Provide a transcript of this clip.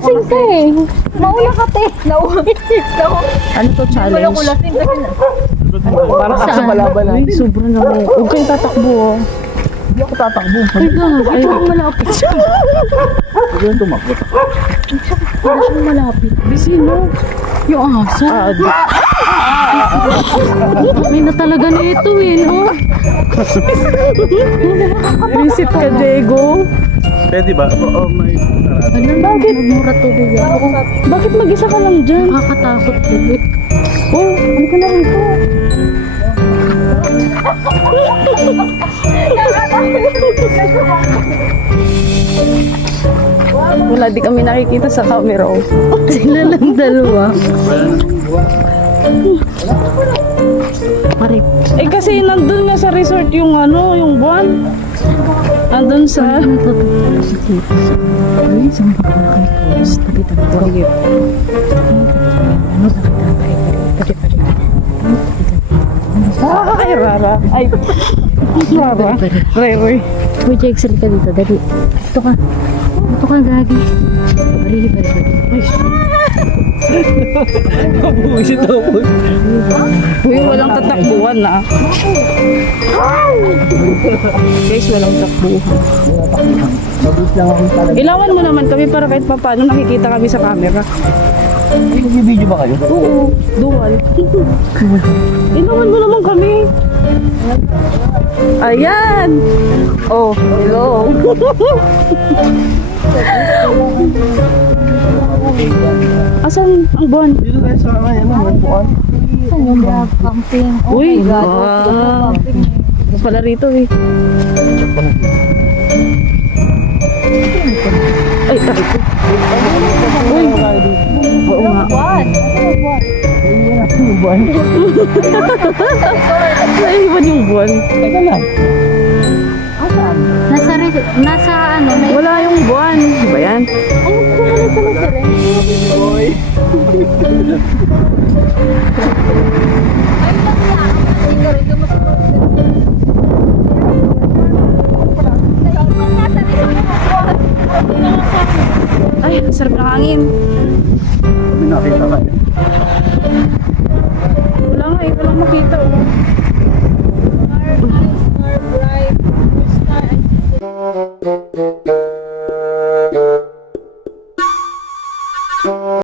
lasing ka eh. Mauna ka te. Ano to challenge? Wala ko lasing kasi na. Parang asa malaban na. Ay, sobrang naman. Huwag kayong tatakbo oh. Hindi ako tatakbo. Ay, ay, malapit siya. Huwag yung tumakbo. Wala siyang malapit. Sino? Yung aso. May na talaga na ito eh, no? Visit ka, Diego. Pwede ba? Oo, may karate. Ano, bakit? Mura tubig ako. Bakit mag-isa ka lang dyan? Nakakatakot tubig. Oh, ano ka na rito? Wala, di kami nakikita sa camera. Sila lang dalawa. Pare. Eh kasi nandun nga sa resort yung ano, yung buwan. Nandun sa... Ay, saan ba ka kay Post? Tabi-tabi. Ay, Rara. Ay, Rara. Ray. Uy, Jake, salita dito. Dali. Ito ka. Ito ka, gagi. Bari. Ay. Mabuhay ito po. Uy, walang tatakbuhan na. Guys, walang takbuhan. Ilawan mo naman kami para kahit paano nakikita kami sa camera. Nag-video ba kayo? Oo, dual. Ilawan mo naman kami. Ayan! Oh, hello. Asan ang buwan? Dito tayo sa ano, buwan. Saan yung camping? Oh Uy, my God. wow. Camping. Ano pala rito eh. Ay, tayo ko. Uy, oo nga. Buwan. Buwan. Naiwan yung buwan. Teka lang. Nasa ano? May... Wala yung buwan. Ano ba yan? Ay, kumalit pala sila. Boy. Ay, lang. Siguro, ito mas... Ay, sarap ng hangin. Kami nakita kayo. Wala nga eh, walang makita. Oh.